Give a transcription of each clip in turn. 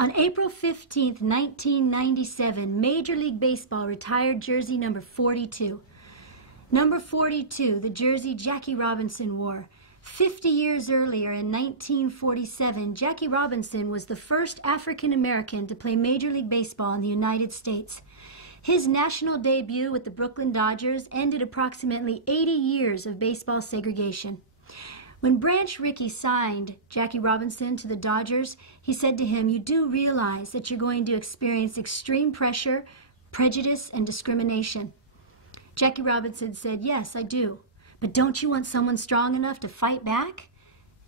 On April 15, 1997, Major League Baseball retired jersey number 42. Number 42, the jersey Jackie Robinson wore. 50 years earlier, in 1947, Jackie Robinson was the first African American to play Major League Baseball in the United States. His national debut with the Brooklyn Dodgers ended approximately 80 years of baseball segregation. When Branch Rickey signed Jackie Robinson to the Dodgers, he said to him, "You do realize that you're going to experience extreme pressure, prejudice, and discrimination." Jackie Robinson said, "Yes, I do. But don't you want someone strong enough to fight back?"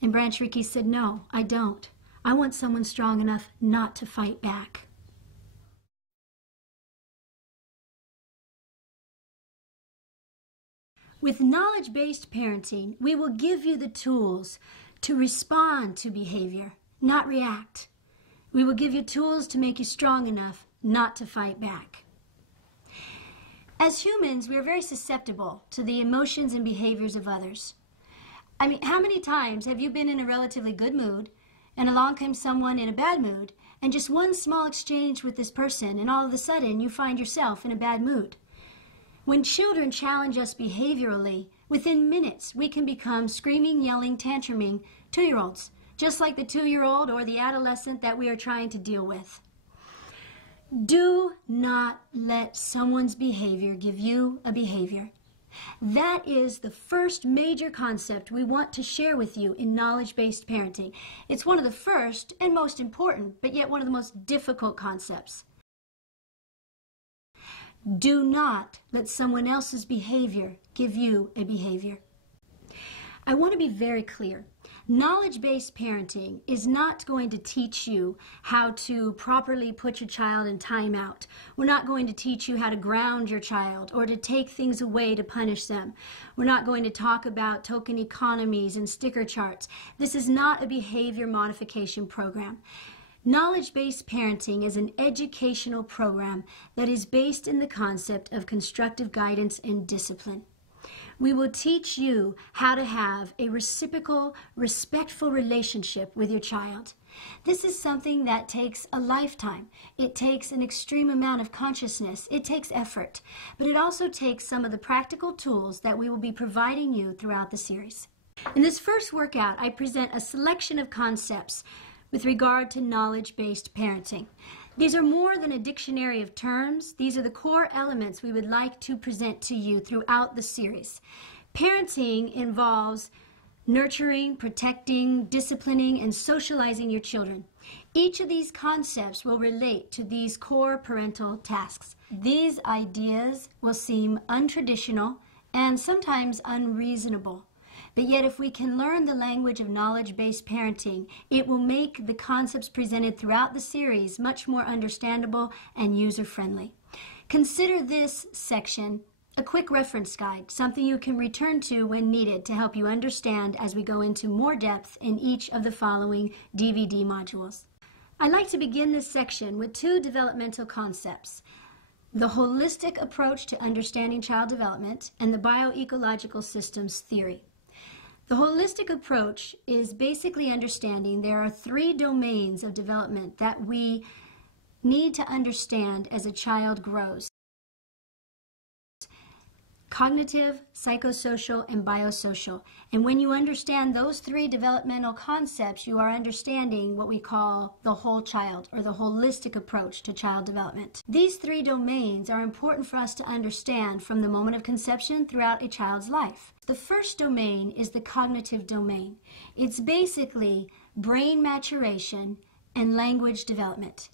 And Branch Rickey said, "No, I don't. I want someone strong enough not to fight back." With knowledge-based parenting, we will give you the tools to respond to behavior, not react. We will give you tools to make you strong enough not to fight back. As humans, we are very susceptible to the emotions and behaviors of others. I mean, how many times have you been in a relatively good mood and along comes someone in a bad mood, and just one small exchange with this person and all of a sudden you find yourself in a bad mood? When children challenge us behaviorally, within minutes we can become screaming, yelling, tantruming 2-year-olds, just like the 2-year-old or the adolescent that we are trying to deal with. Do not let someone's behavior give you a behavior. That is the first major concept we want to share with you in knowledge-based parenting. It's one of the first and most important, but yet one of the most difficult concepts. Do not let someone else's behavior give you a behavior. I want to be very clear. Knowledge-based parenting is not going to teach you how to properly put your child in timeout. We're not going to teach you how to ground your child or to take things away to punish them. We're not going to talk about token economies and sticker charts. This is not a behavior modification program. Knowledge-based parenting is an educational program that is based in the concept of constructive guidance and discipline. We will teach you how to have a reciprocal, respectful relationship with your child. This is something that takes a lifetime. It takes an extreme amount of consciousness. It takes effort. But it also takes some of the practical tools that we will be providing you throughout the series. In this first workout, I present a selection of concepts with regard to knowledge-based parenting. These are more than a dictionary of terms. These are the core elements we would like to present to you throughout the series. Parenting involves nurturing, protecting, disciplining, and socializing your children. Each of these concepts will relate to these core parental tasks. These ideas will seem untraditional and sometimes unreasonable. But yet, if we can learn the language of knowledge-based parenting, it will make the concepts presented throughout the series much more understandable and user-friendly. Consider this section a quick reference guide, something you can return to when needed to help you understand as we go into more depth in each of the following DVD modules. I'd like to begin this section with 2 developmental concepts: the holistic approach to understanding child development and the bioecological systems theory. The holistic approach is basically understanding there are 3 domains of development that we need to understand as a child grows: cognitive, psychosocial, and biosocial. And when you understand those 3 developmental concepts, you are understanding what we call the whole child, or the holistic approach to child development. These 3 domains are important for us to understand from the moment of conception throughout a child's life. The first domain is the cognitive domain. It's basically brain maturation and language development.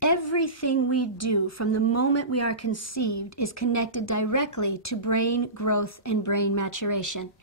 Everything we do from the moment we are conceived is connected directly to brain growth and brain maturation.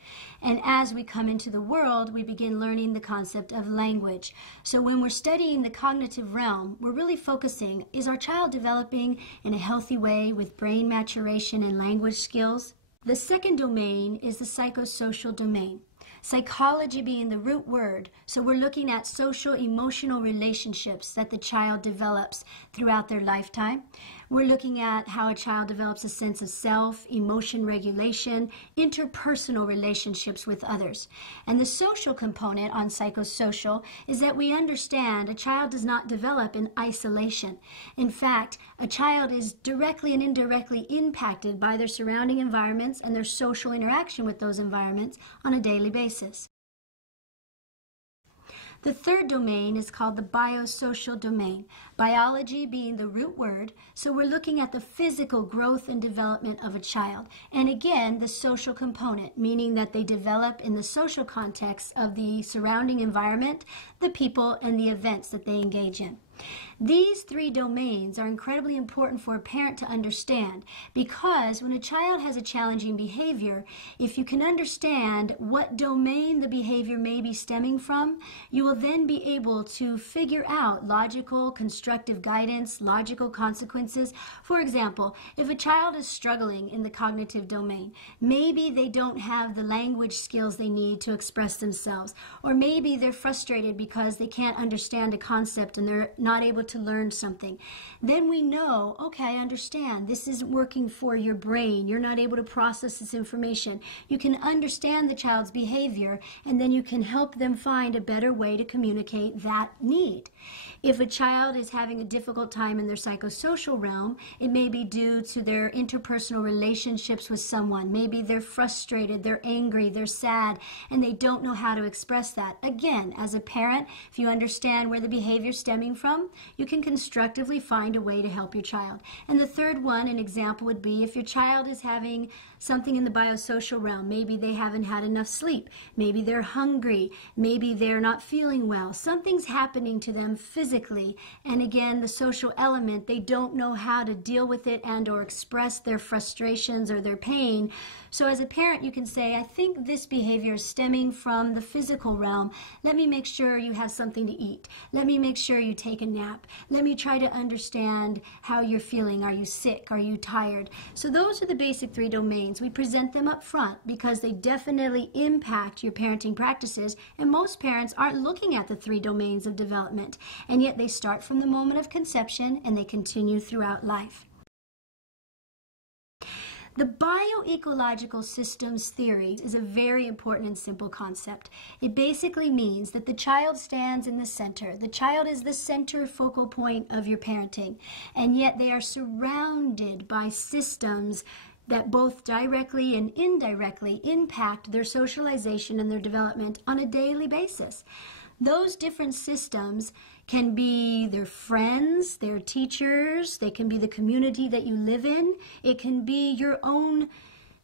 And as we come into the world, we begin learning the concept of language. So when we're studying the cognitive realm, we're really focusing, is our child developing in a healthy way with brain maturation and language skills? The second domain is the psychosocial domain. Psychology being the root word, so we're looking at social emotional relationships that the child develops throughout their lifetime. We're looking at how a child develops a sense of self, emotion regulation, interpersonal relationships with others. And the social component on psychosocial is that we understand a child does not develop in isolation. In fact, a child is directly and indirectly impacted by their surrounding environments and their social interaction with those environments on a daily basis. The third domain is called the biosocial domain, biology being the root word, so we're looking at the physical growth and development of a child. And again, the social component, meaning that they develop in the social context of the surrounding environment, the people, and the events that they engage in. These three domains are incredibly important for a parent to understand because when a child has a challenging behavior, if you can understand what domain the behavior may be stemming from, you will then be able to figure out logical, constructive guidance, logical consequences. For example, if a child is struggling in the cognitive domain, maybe they don't have the language skills they need to express themselves, or maybe they're frustrated because they can't understand a concept and they're not able to learn something. Then we know, okay, I understand. This isn't working for your brain. You're not able to process this information. You can understand the child's behavior, and then you can help them find a better way to communicate that need. If a child is having a difficult time in their psychosocial realm, it may be due to their interpersonal relationships with someone. Maybe they're frustrated, they're angry, they're sad, and they don't know how to express that. Again, as a parent, if you understand where the behavior is stemming from, you can constructively find a way to help your child. And the third one, an example would be if your child is having something in the biosocial realm. Maybe they haven't had enough sleep. Maybe they're hungry. Maybe they're not feeling well. Something's happening to them physically. And again, the social element, they don't know how to deal with it and or express their frustrations or their pain. So as a parent, you can say, I think this behavior is stemming from the physical realm. Let me make sure you have something to eat. Let me make sure you take a nap. Let me try to understand how you're feeling. Are you sick? Are you tired? So those are the basic three domains. We present them up front because they definitely impact your parenting practices, and most parents aren't looking at the three domains of development, and yet they start from the moment of conception and they continue throughout life. The bioecological systems theory is a very important and simple concept. It basically means that the child stands in the center. The child is the center focal point of your parenting, and yet they are surrounded by systems that both directly and indirectly impact their socialization and their development on a daily basis. Those different systems can be their friends, their teachers, they can be the community that you live in, it can be your own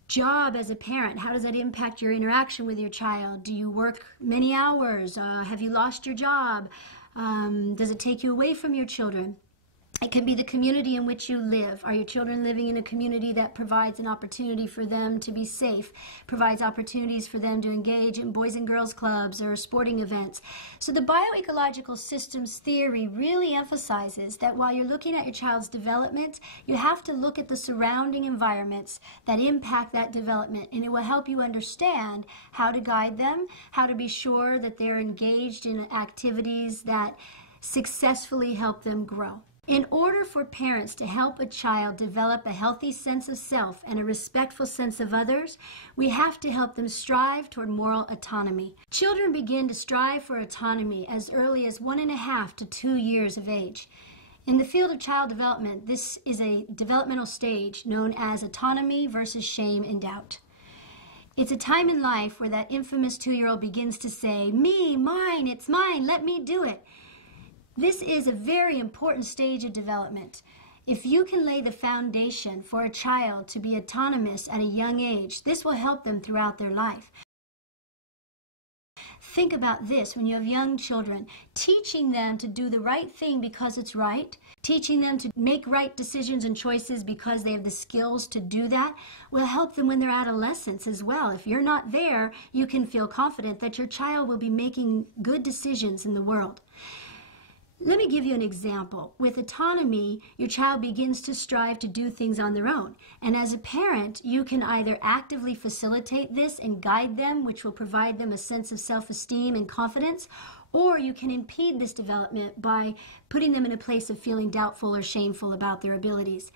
job as a parent. How does that impact your interaction with your child? Do you work many hours? Have you lost your job? Does it take you away from your children? It can be the community in which you live. Are your children living in a community that provides an opportunity for them to be safe, provides opportunities for them to engage in boys and girls clubs or sporting events? So the bioecological systems theory really emphasizes that while you're looking at your child's development, you have to look at the surrounding environments that impact that development, and it will help you understand how to guide them, how to be sure that they're engaged in activities that successfully help them grow. In order for parents to help a child develop a healthy sense of self and a respectful sense of others, we have to help them strive toward moral autonomy. Children begin to strive for autonomy as early as 1.5 to 2 years of age. In the field of child development, this is a developmental stage known as autonomy versus shame and doubt. It's a time in life where that infamous 2-year-old begins to say, me, mine, it's mine, let me do it. This is a very important stage of development. If you can lay the foundation for a child to be autonomous at a young age, this will help them throughout their life. Think about this when you have young children, teaching them to do the right thing because it's right, teaching them to make right decisions and choices because they have the skills to do that, will help them when they're adolescents as well. If you're not there, you can feel confident that your child will be making good decisions in the world. Let me give you an example. With autonomy, your child begins to strive to do things on their own. And as a parent, you can either actively facilitate this and guide them, which will provide them a sense of self-esteem and confidence, Or you can impede this development by putting them in a place of feeling doubtful or shameful about their abilities.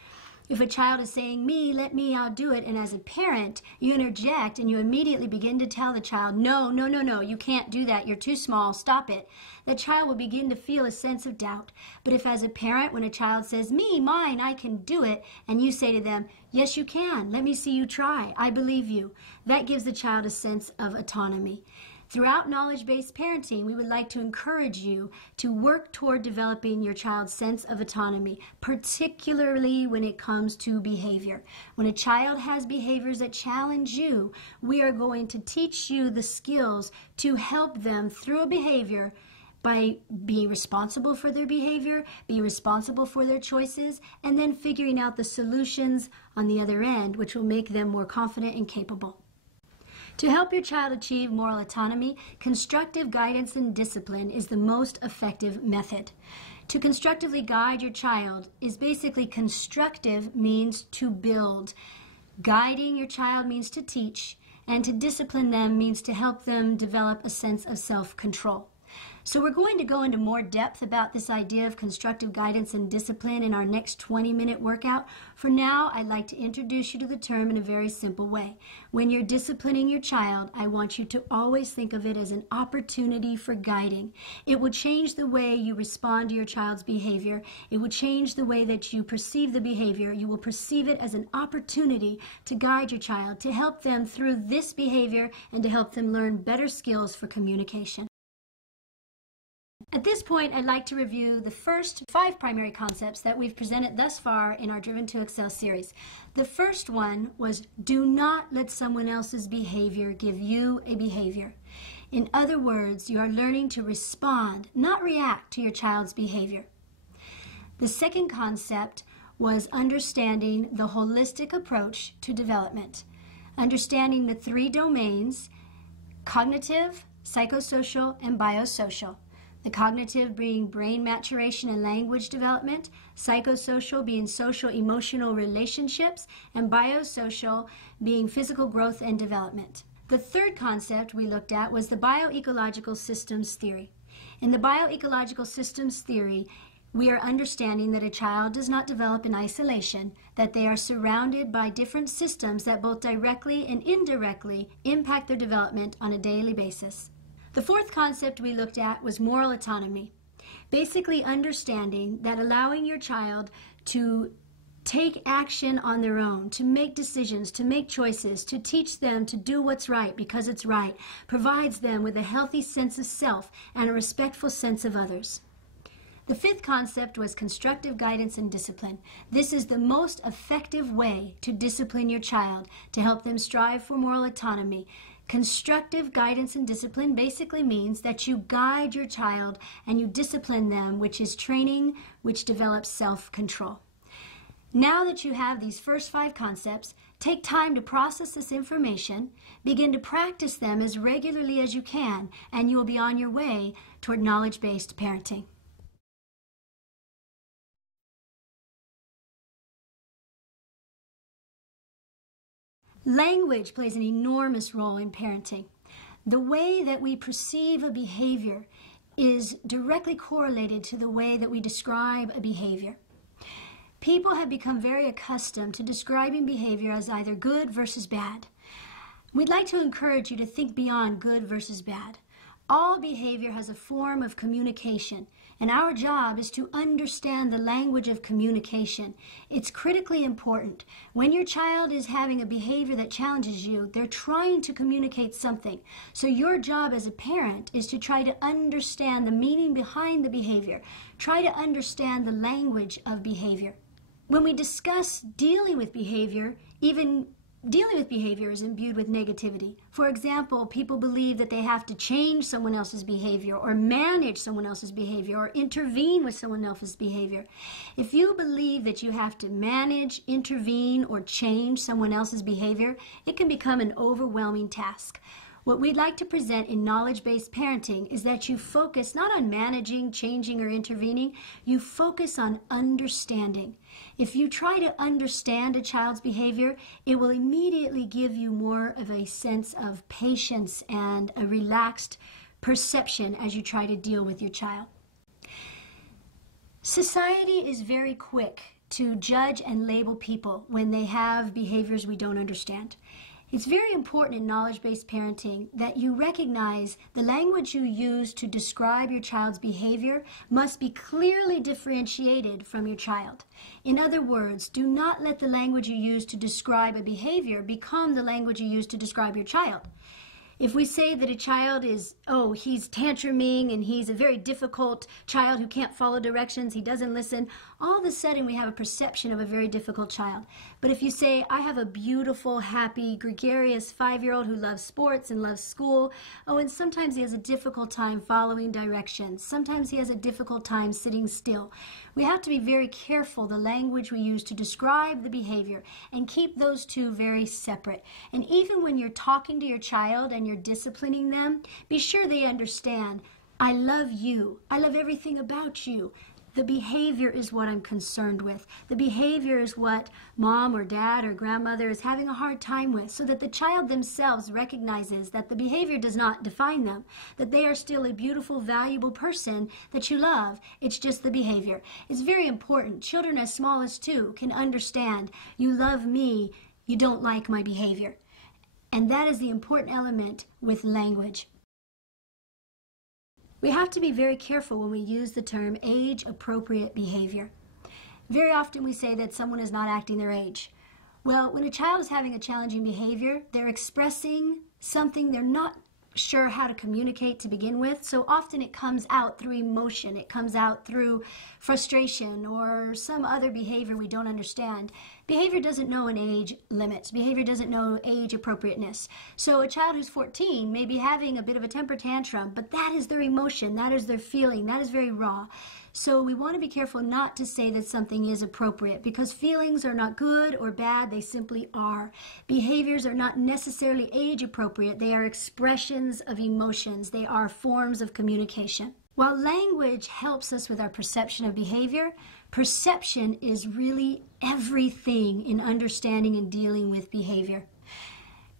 If a child is saying, me, let me, I'll do it, and as a parent, you interject and you immediately begin to tell the child, no, no, no, no, you can't do that, you're too small, stop it, the child will begin to feel a sense of doubt. But if as a parent, when a child says, me, mine, I can do it, and you say to them, yes, you can, let me see you try, I believe you, that gives the child a sense of autonomy. Throughout knowledge-based parenting, we would like to encourage you to work toward developing your child's sense of autonomy, particularly when it comes to behavior. When a child has behaviors that challenge you, we are going to teach you the skills to help them through a behavior by being responsible for their behavior, being responsible for their choices, and then figuring out the solutions on the other end, which will make them more confident and capable. To help your child achieve moral autonomy, constructive guidance and discipline is the most effective method. To constructively guide your child is basically constructive means to build. Guiding your child means to teach, and to discipline them means to help them develop a sense of self-control. So we're going to go into more depth about this idea of constructive guidance and discipline in our next 20-minute workout. For now, I'd like to introduce you to the term in a very simple way. When you're disciplining your child, I want you to always think of it as an opportunity for guiding. It will change the way you respond to your child's behavior. It will change the way that you perceive the behavior. You will perceive it as an opportunity to guide your child, to help them through this behavior, and to help them learn better skills for communication. At this point, I'd like to review the first 5 primary concepts that we've presented thus far in our Driven to Excel series. The first one was, do not let someone else's behavior give you a behavior. In other words, you are learning to respond, not react to your child's behavior. The second concept was understanding the holistic approach to development. Understanding the 3 domains, cognitive, psychosocial, and biosocial. The cognitive being brain maturation and language development, psychosocial being social emotional relationships, and biosocial being physical growth and development. The third concept we looked at was the bioecological systems theory. In the bioecological systems theory, we are understanding that a child does not develop in isolation, that they are surrounded by different systems that both directly and indirectly impact their development on a daily basis. The fourth concept we looked at was moral autonomy. Basically understanding that allowing your child to take action on their own, to make decisions, to make choices, to teach them to do what's right because it's right, provides them with a healthy sense of self and a respectful sense of others. The fifth concept was constructive guidance and discipline. This is the most effective way to discipline your child, to help them strive for moral autonomy. Constructive guidance and discipline basically means that you guide your child and you discipline them, which is training, which develops self-control. Now that you have these first 5 concepts, take time to process this information, begin to practice them as regularly as you can, and you will be on your way toward knowledge-based parenting. Language plays an enormous role in parenting. The way that we perceive a behavior is directly correlated to the way that we describe a behavior. People have become very accustomed to describing behavior as either good versus bad. We'd like to encourage you to think beyond good versus bad. All behavior has a form of communication, and our job is to understand the language of communication. It's critically important. When your child is having a behavior that challenges you, they're trying to communicate something. So your job as a parent is to try to understand the meaning behind the behavior. Try to understand the language of behavior. When we discuss dealing with behavior, even dealing with behavior is imbued with negativity. For example, people believe that they have to change someone else's behavior or manage someone else's behavior or intervene with someone else's behavior. If you believe that you have to manage, intervene, or change someone else's behavior, it can become an overwhelming task. What we'd like to present in knowledge-based parenting is that you focus not on managing, changing, or intervening. You focus on understanding. If you try to understand a child's behavior, it will immediately give you more of a sense of patience and a relaxed perception as you try to deal with your child. Society is very quick to judge and label people when they have behaviors we don't understand. It's very important in knowledge-based parenting that you recognize the language you use to describe your child's behavior must be clearly differentiated from your child. In other words, do not let the language you use to describe a behavior become the language you use to describe your child. If we say that a child is, oh, he's tantruming and he's a very difficult child who can't follow directions, he doesn't listen, all of a sudden we have a perception of a very difficult child. But if you say, I have a beautiful, happy, gregarious 5-year-old who loves sports and loves school, oh, and sometimes he has a difficult time following directions. Sometimes he has a difficult time sitting still. We have to be very careful the language we use to describe the behavior and keep those two very separate. And even when you're talking to your child and you're disciplining them, be sure they understand, I love you. I love everything about you. The behavior is what I'm concerned with. The behavior is what mom or dad or grandmother is having a hard time with, so that the child themselves recognizes that the behavior does not define them, that they are still a beautiful, valuable person that you love. It's just the behavior. It's very important. Children as small as 2 can understand, you love me, you don't like my behavior. And that is the important element with language. We have to be very careful when we use the term age-appropriate behavior. Very often we say that someone is not acting their age. Well, when a child is having a challenging behavior, they're expressing something they're not sure how to communicate to begin with, so often it comes out through emotion, it comes out through frustration or some other behavior we don't understand. Behavior doesn't know an age limit. Behavior doesn't know age appropriateness. So a child who's 14 may be having a bit of a temper tantrum, but that is their emotion, that is their feeling, that is very raw. So we want to be careful not to say that something is appropriate, because feelings are not good or bad, they simply are. Behaviors are not necessarily age appropriate, they are expressions of emotions, they are forms of communication. While language helps us with our perception of behavior, perception is really everything in understanding and dealing with behavior.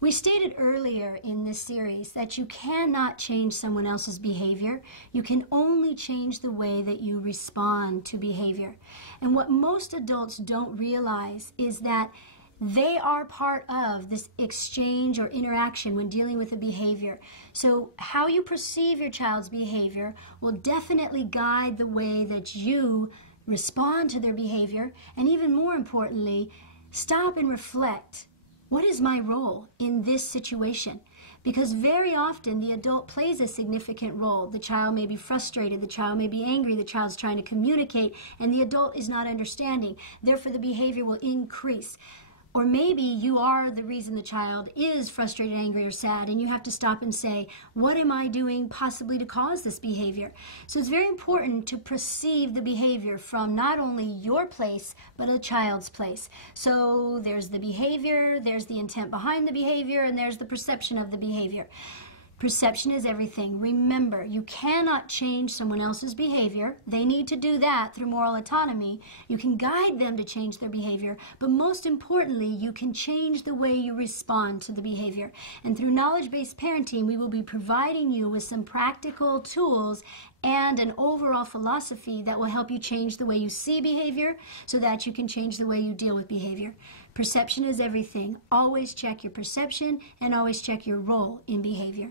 We stated earlier in this series that you cannot change someone else's behavior. You can only change the way that you respond to behavior. And what most adults don't realize is that they are part of this exchange or interaction when dealing with a behavior. So how you perceive your child's behavior will definitely guide the way that you respond to their behavior, and even more importantly, stop and reflect. What is my role in this situation? Because very often the adult plays a significant role. The child may be frustrated, the child may be angry, the child's trying to communicate, and the adult is not understanding. Therefore, the behavior will increase. Or maybe you are the reason the child is frustrated, angry, or sad, and you have to stop and say, what am I doing possibly to cause this behavior? So it's very important to perceive the behavior from not only your place, but a child's place. So there's the behavior, there's the intent behind the behavior, and there's the perception of the behavior. Perception is everything. Remember, you cannot change someone else's behavior. They need to do that through moral autonomy. You can guide them to change their behavior, but most importantly, you can change the way you respond to the behavior. And through knowledge-based parenting, we will be providing you with some practical tools and an overall philosophy that will help you change the way you see behavior so that you can change the way you deal with behavior. Perception is everything. Always check your perception and always check your role in behavior.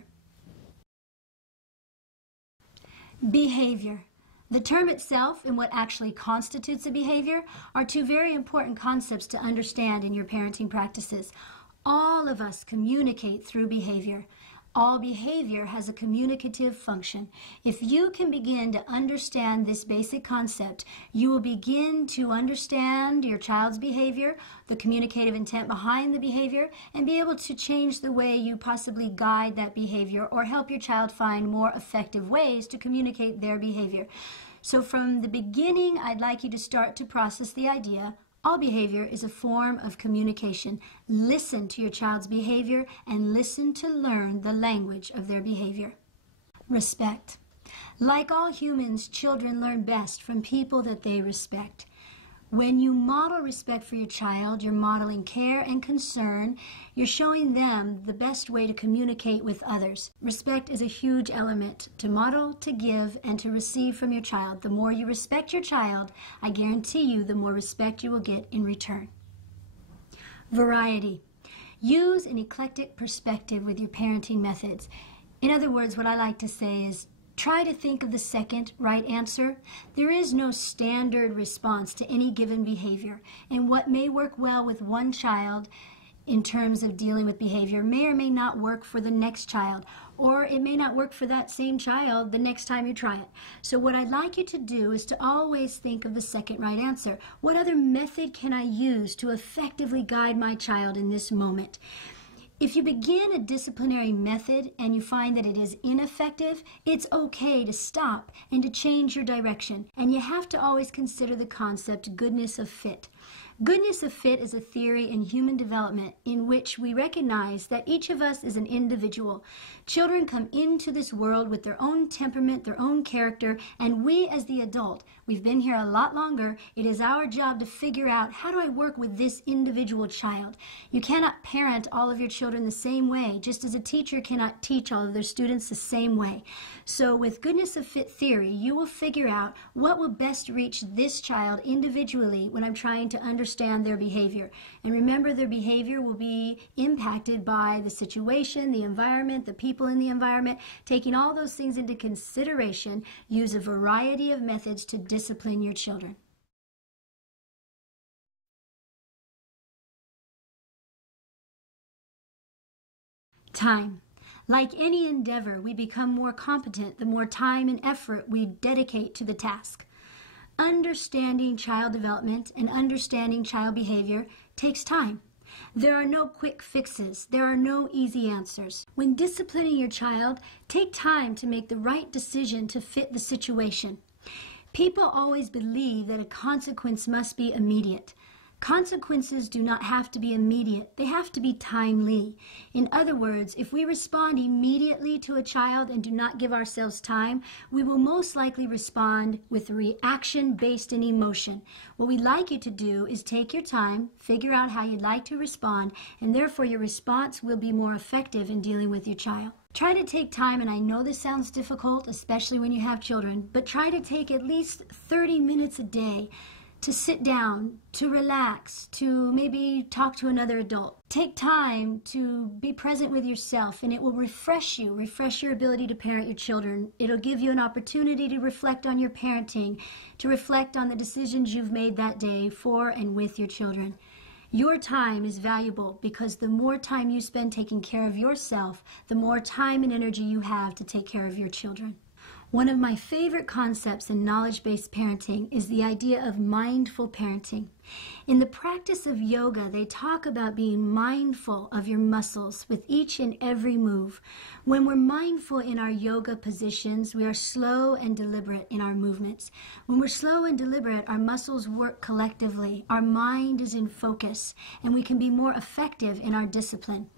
Behavior. The term itself and what actually constitutes a behavior are two very important concepts to understand in your parenting practices. All of us communicate through behavior. All behavior has a communicative function. If you can begin to understand this basic concept, you will begin to understand your child's behavior, the communicative intent behind the behavior, and be able to change the way you possibly guide that behavior or help your child find more effective ways to communicate their behavior. So from the beginning, I'd like you to start to process the idea all behavior is a form of communication. Listen to your child's behavior and listen to learn the language of their behavior. Respect. Like all humans, children learn best from people that they respect. When you model respect for your child, you're modeling care and concern. You're showing them the best way to communicate with others. Respect is a huge element to model, to give, and to receive from your child. The more you respect your child, I guarantee you, the more respect you will get in return. Variety. Use an eclectic perspective with your parenting methods. In other words, what I like to say is, try to think of the second right answer. There is no standard response to any given behavior, and what may work well with one child in terms of dealing with behavior may or may not work for the next child, or it may not work for that same child the next time you try it. So what I'd like you to do is to always think of the second right answer. What other method can I use to effectively guide my child in this moment? If you begin a disciplinary method and you find that it is ineffective, it's okay to stop and to change your direction. And you have to always consider the concept goodness of fit. Goodness of fit is a theory in human development in which we recognize that each of us is an individual. Children come into this world with their own temperament, their own character, and we as the adult, we've been here a lot longer, it is our job to figure out, how do I work with this individual child? You cannot parent all of your children the same way, just as a teacher cannot teach all of their students the same way. So with goodness of fit theory, you will figure out what will best reach this child individually when I'm trying to understand their behavior. And remember, their behavior will be impacted by the situation, the environment, the people in the environment. Taking all those things into consideration, use a variety of methods to discipline your children. Time. Like any endeavor, we become more competent the more time and effort we dedicate to the task. Understanding child development and understanding child behavior takes time. There are no quick fixes. There are no easy answers. When disciplining your child, take time to make the right decision to fit the situation. People always believe that a consequence must be immediate. Consequences do not have to be immediate. They have to be timely. In other words, if we respond immediately to a child and do not give ourselves time, we will most likely respond with a reaction based in emotion. What we'd like you to do is take your time, figure out how you'd like to respond, and therefore your response will be more effective in dealing with your child. Try to take time, and I know this sounds difficult, especially when you have children, but try to take at least 30 minutes a day to sit down, to relax, to maybe talk to another adult. Take time to be present with yourself, and it will refresh you, refresh your ability to parent your children. It'll give you an opportunity to reflect on your parenting, to reflect on the decisions you've made that day for and with your children. Your time is valuable because the more time you spend taking care of yourself, the more time and energy you have to take care of your children. One of my favorite concepts in knowledge-based parenting is the idea of mindful parenting. In the practice of yoga, they talk about being mindful of your muscles with each and every move. When we're mindful in our yoga positions, we are slow and deliberate in our movements. When we're slow and deliberate, our muscles work collectively, our mind is in focus, and we can be more effective in our discipline.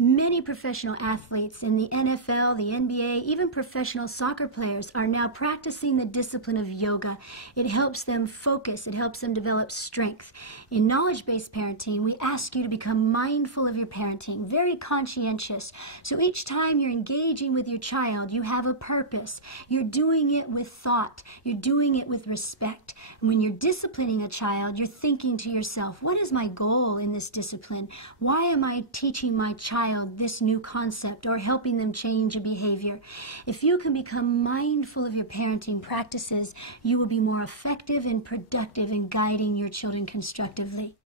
Many professional athletes in the NFL, the NBA, even professional soccer players are now practicing the discipline of yoga. It helps them focus. It helps them develop strength. In knowledge-based parenting, we ask you to become mindful of your parenting, very conscientious. So each time you're engaging with your child, you have a purpose. You're doing it with thought. You're doing it with respect. And when you're disciplining a child, you're thinking to yourself, what is my goal in this discipline? Why am I teaching my child this new concept or helping them change a behavior? If you can become mindful of your parenting practices, you will be more effective and productive in guiding your children constructively.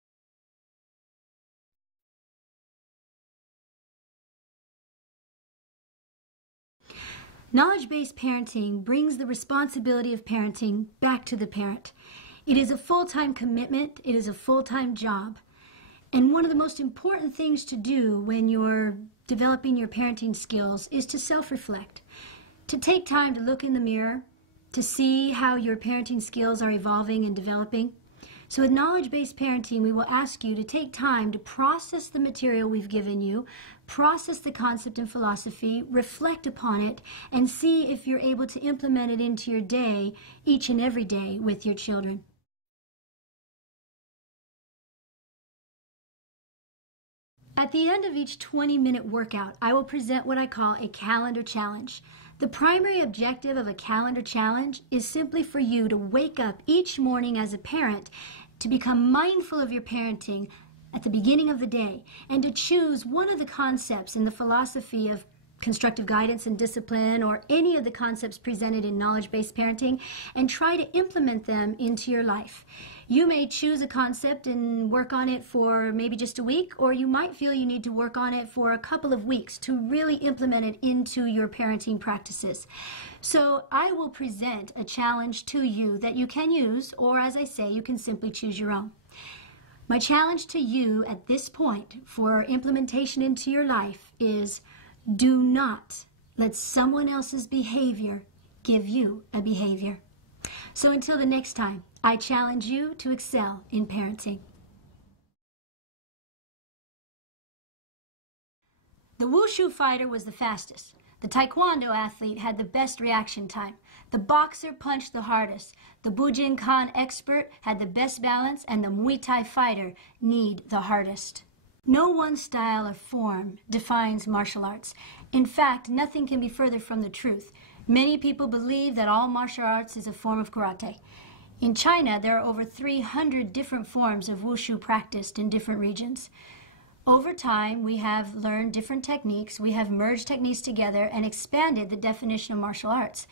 Knowledge-based parenting brings the responsibility of parenting back to the parent. It is a full-time commitment. It is a full-time job. And one of the most important things to do when you're developing your parenting skills is to self-reflect, to take time to look in the mirror, to see how your parenting skills are evolving and developing. So with knowledge-based parenting, we will ask you to take time to process the material we've given you, process the concept and philosophy, reflect upon it, and see if you're able to implement it into your day each and every day with your children. At the end of each 20-minute workout, I will present what I call a calendar challenge. The primary objective of a calendar challenge is simply for you to wake up each morning as a parent, to become mindful of your parenting at the beginning of the day, and to choose one of the concepts in the philosophy of constructive guidance and discipline, or any of the concepts presented in knowledge-based parenting, and try to implement them into your life. You may choose a concept and work on it for maybe just a week, or you might feel you need to work on it for a couple of weeks to really implement it into your parenting practices. So I will present a challenge to you that you can use, or as I say, you can simply choose your own. My challenge to you at this point for implementation into your life is: do not let someone else's behavior give you a behavior. So until the next time, I challenge you to excel in parenting. The wushu fighter was the fastest. The taekwondo athlete had the best reaction time. The boxer punched the hardest. The Bujinkan expert had the best balance, and the Muay Thai fighter kneed the hardest. No one style or form defines martial arts. In fact, nothing can be further from the truth. Many people believe that all martial arts is a form of karate. In China, there are over 300 different forms of wushu practiced in different regions. Over time, we have learned different techniques. We have merged techniques together and expanded the definition of martial arts.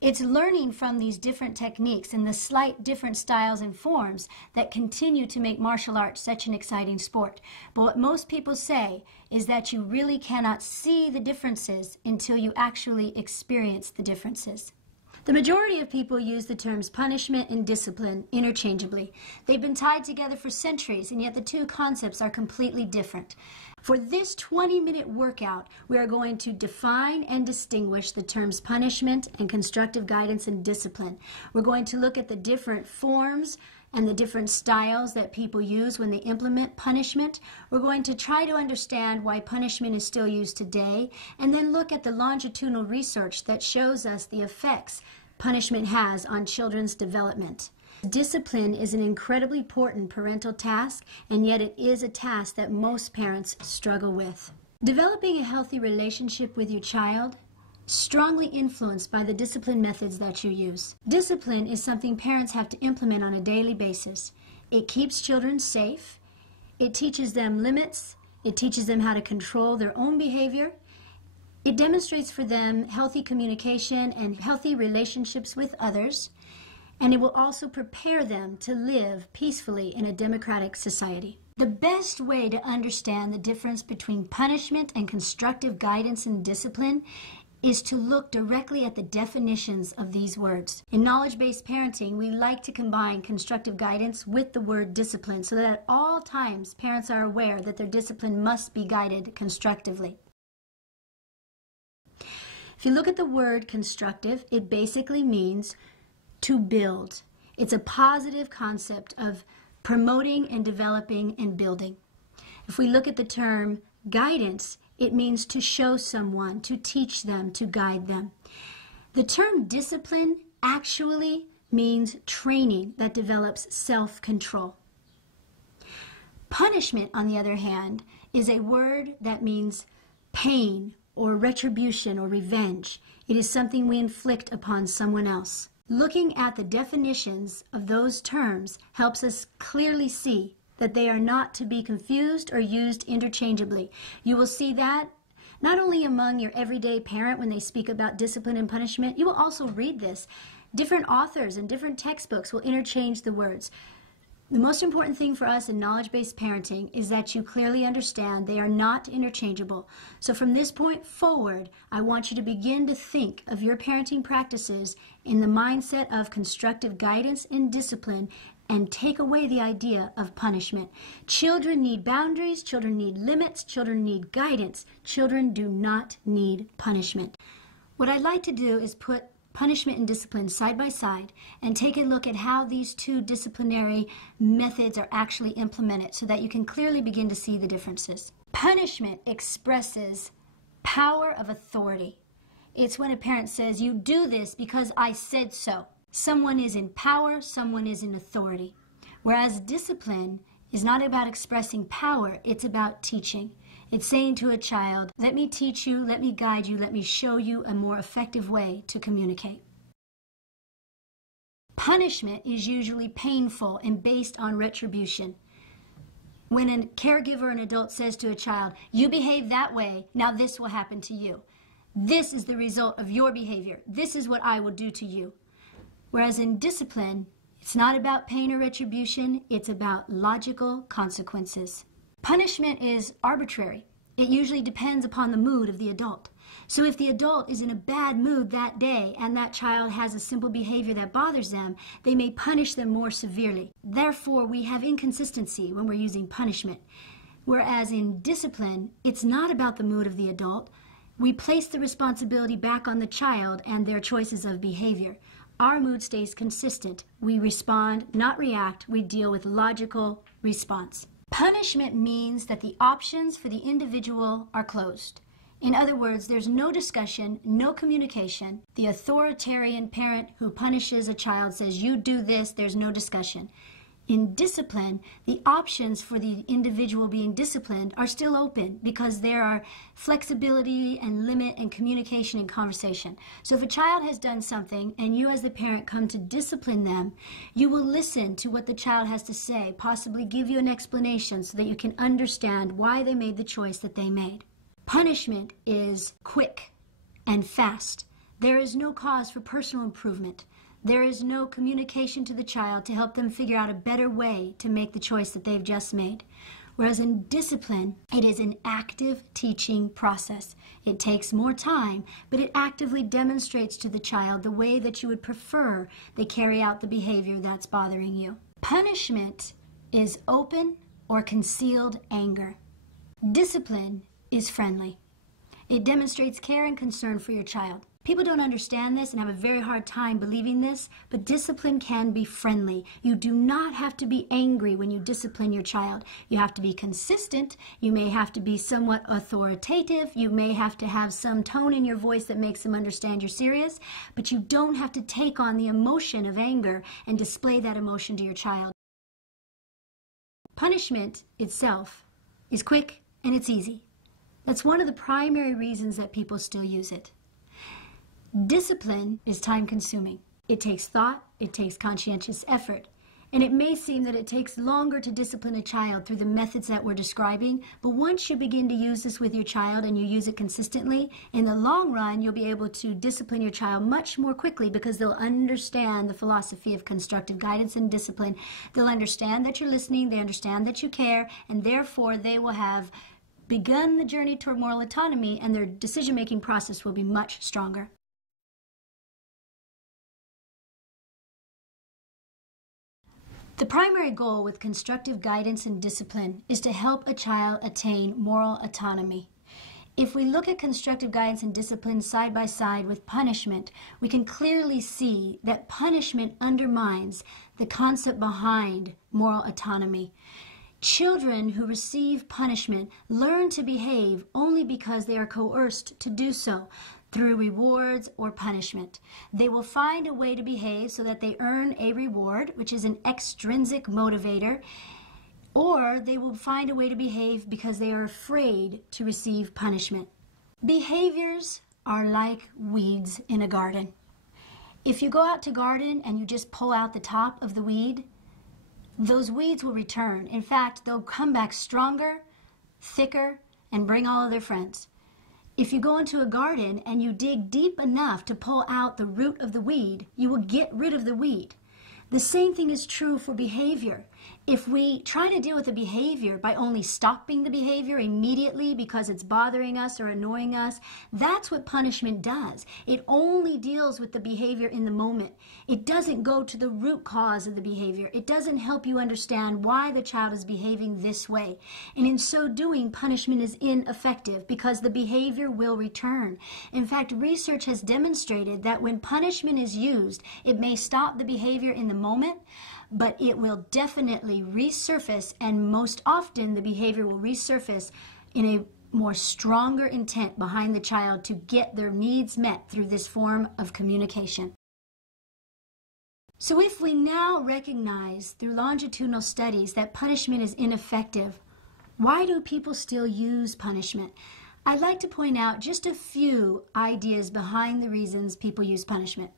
It's learning from these different techniques and the slight different styles and forms that continue to make martial arts such an exciting sport. But what most people say is that you really cannot see the differences until you actually experience the differences. The majority of people use the terms punishment and discipline interchangeably. They've been tied together for centuries, and yet the two concepts are completely different. For this 20-minute workout, we are going to define and distinguish the terms punishment and constructive guidance and discipline. We're going to look at the different forms and the different styles that people use when they implement punishment. We're going to try to understand why punishment is still used today, and then look at the longitudinal research that shows us the effects punishment has on children's development. Discipline is an incredibly important parental task, and yet it is a task that most parents struggle with. Developing a healthy relationship with your child strongly influenced by the discipline methods that you use. Discipline is something parents have to implement on a daily basis. It keeps children safe. It teaches them limits. It teaches them how to control their own behavior. It demonstrates for them healthy communication and healthy relationships with others. And it will also prepare them to live peacefully in a democratic society. The best way to understand the difference between punishment and constructive guidance and discipline is to look directly at the definitions of these words. In knowledge-based parenting, we like to combine constructive guidance with the word discipline so that at all times parents are aware that their discipline must be guided constructively. If you look at the word constructive, it basically means to build. It's a positive concept of promoting and developing and building. If we look at the term guidance, it means to show someone, to teach them, to guide them. The term discipline actually means training that develops self-control. Punishment, on the other hand, is a word that means pain or retribution or revenge. It is something we inflict upon someone else. Looking at the definitions of those terms helps us clearly see that they are not to be confused or used interchangeably. You will see that not only among your everyday parent when they speak about discipline and punishment, you will also read this. Different authors and different textbooks will interchange the words. The most important thing for us in knowledge-based parenting is that you clearly understand they are not interchangeable. So from this point forward, I want you to begin to think of your parenting practices in the mindset of constructive guidance and discipline, and take away the idea of punishment. Children need boundaries, children need limits, children need guidance. Children do not need punishment. What I'd like to do is put punishment and discipline side by side and take a look at how these two disciplinary methods are actually implemented so that you can clearly begin to see the differences. Punishment expresses power of authority. It's when a parent says, "You do this because I said so." Someone is in power, someone is in authority. Whereas discipline is not about expressing power, it's about teaching. It's saying to a child, let me teach you, let me guide you, let me show you a more effective way to communicate. Punishment is usually painful and based on retribution. When a caregiver, an adult, says to a child, you behave that way, now this will happen to you. This is the result of your behavior. This is what I will do to you. Whereas in discipline, it's not about pain or retribution, it's about logical consequences. Punishment is arbitrary. It usually depends upon the mood of the adult. So if the adult is in a bad mood that day and that child has a simple behavior that bothers them, they may punish them more severely. Therefore, we have inconsistency when we're using punishment. Whereas in discipline, it's not about the mood of the adult. We place the responsibility back on the child and their choices of behavior. Our mood stays consistent. We respond, not react. We deal with logical response. Punishment means that the options for the individual are closed. In other words, there's no discussion, no communication. The authoritarian parent who punishes a child says, you do this, there's no discussion. In discipline, the options for the individual being disciplined are still open because there are flexibility and limit and communication and conversation. So if a child has done something and you as the parent come to discipline them, you will listen to what the child has to say, possibly give you an explanation so that you can understand why they made the choice that they made. Punishment is quick and fast. There is no cause for personal improvement. There is no communication to the child to help them figure out a better way to make the choice that they've just made. Whereas in discipline, it is an active teaching process. It takes more time, but it actively demonstrates to the child the way that you would prefer they carry out the behavior that's bothering you. Punishment is open or concealed anger. Discipline is friendly. It demonstrates care and concern for your child. People don't understand this and have a very hard time believing this, but discipline can be friendly. You do not have to be angry when you discipline your child. You have to be consistent. You may have to be somewhat authoritative. You may have to have some tone in your voice that makes them understand you're serious, but you don't have to take on the emotion of anger and display that emotion to your child. Punishment itself is quick and it's easy. That's one of the primary reasons that people still use it. Discipline is time-consuming. It takes thought, it takes conscientious effort, and it may seem that it takes longer to discipline a child through the methods that we're describing, but once you begin to use this with your child and you use it consistently, in the long run, you'll be able to discipline your child much more quickly because they'll understand the philosophy of constructive guidance and discipline. They'll understand that you're listening, they understand that you care, and therefore they will have begun the journey toward moral autonomy and their decision-making process will be much stronger. The primary goal with constructive guidance and discipline is to help a child attain moral autonomy. If we look at constructive guidance and discipline side by side with punishment, we can clearly see that punishment undermines the concept behind moral autonomy. Children who receive punishment learn to behave only because they are coerced to do so through rewards or punishment. They will find a way to behave so that they earn a reward, which is an extrinsic motivator, or they will find a way to behave because they are afraid to receive punishment. Behaviors are like weeds in a garden. If you go out to garden and you just pull out the top of the weed, those weeds will return. In fact, they'll come back stronger, thicker, and bring all of their friends. If you go into a garden and you dig deep enough to pull out the root of the weed, you will get rid of the weed. The same thing is true for behavior. If we try to deal with the behavior by only stopping the behavior immediately because it's bothering us or annoying us, that's what punishment does. It only deals with the behavior in the moment. It doesn't go to the root cause of the behavior. It doesn't help you understand why the child is behaving this way. And in so doing, punishment is ineffective because the behavior will return. In fact, research has demonstrated that when punishment is used, it may stop the behavior in the moment, but it will definitely resurface, and most often the behavior will resurface in a more stronger intent behind the child to get their needs met through this form of communication. So if we now recognize through longitudinal studies that punishment is ineffective, Why do people still use punishment? I'd like to point out just a few ideas behind the reasons people use punishment.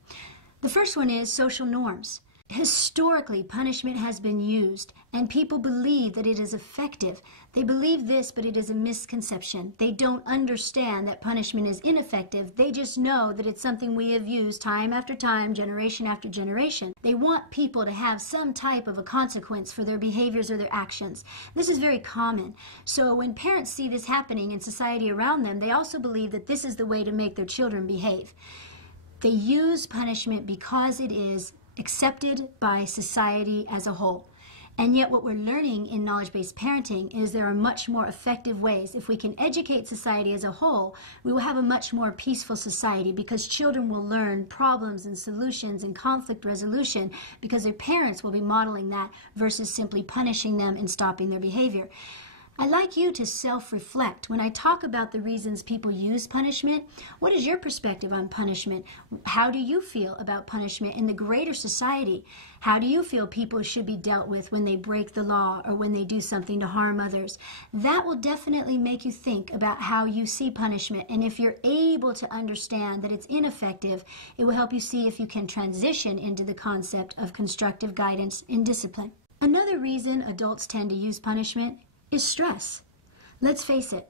The first one is social norms. Historically, punishment has been used, and people believe that it is effective. They believe this, but it is a misconception. They don't understand that punishment is ineffective. They just know that it's something we have used time after time, generation after generation. They want people to have some type of a consequence for their behaviors or their actions. This is very common. So when parents see this happening in society around them, they also believe that this is the way to make their children behave. They use punishment because it is accepted by society as a whole. And yet what we're learning in knowledge-based parenting is there are much more effective ways. If we can educate society as a whole, we will have a much more peaceful society because children will learn problems and solutions and conflict resolution because their parents will be modeling that versus simply punishing them and stopping their behavior. I'd like you to self-reflect. When I talk about the reasons people use punishment, what is your perspective on punishment? How do you feel about punishment in the greater society? How do you feel people should be dealt with when they break the law or when they do something to harm others? That will definitely make you think about how you see punishment. And if you're able to understand that it's ineffective, it will help you see if you can transition into the concept of constructive guidance and discipline. Another reason adults tend to use punishment is stress. Let's face it,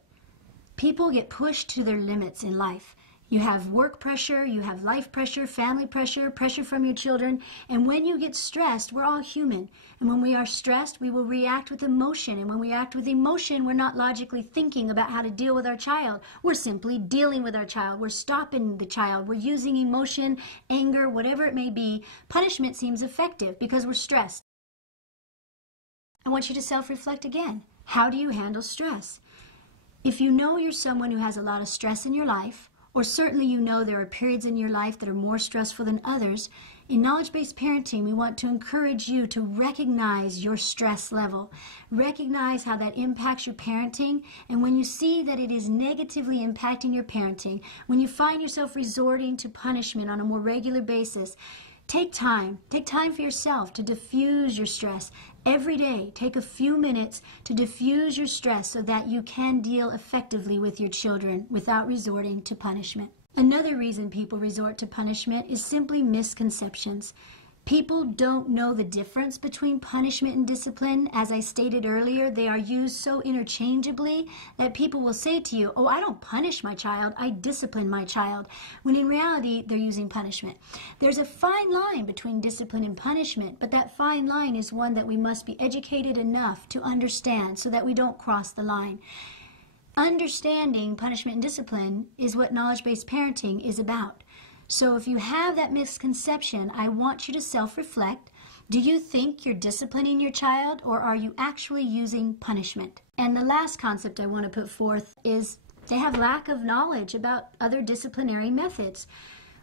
people get pushed to their limits in life. You have work pressure, you have life pressure, family pressure, pressure from your children, and when you get stressed, we're all human. And when we are stressed, we will react with emotion, and when we act with emotion, we're not logically thinking about how to deal with our child. We're simply dealing with our child. We're stopping the child. We're using emotion, anger, whatever it may be. Punishment seems effective because we're stressed. I want you to self-reflect again. How do you handle stress? If you know you're someone who has a lot of stress in your life, or certainly you know there are periods in your life that are more stressful than others, in knowledge-based parenting, we want to encourage you to recognize your stress level. Recognize how that impacts your parenting, and when you see that it is negatively impacting your parenting, when you find yourself resorting to punishment on a more regular basis, take time for yourself to diffuse your stress. Every day, take a few minutes to diffuse your stress so that you can deal effectively with your children without resorting to punishment. Another reason people resort to punishment is simply misconceptions. People don't know the difference between punishment and discipline. As I stated earlier, they are used so interchangeably that people will say to you, "Oh, I don't punish my child, I discipline my child," when in reality, they're using punishment. There's a fine line between discipline and punishment, but that fine line is one that we must be educated enough to understand so that we don't cross the line. Understanding punishment and discipline is what knowledge-based parenting is about. So if you have that misconception, I want you to self-reflect. Do you think you're disciplining your child, or are you actually using punishment? And the last concept I want to put forth is they have lack of knowledge about other disciplinary methods.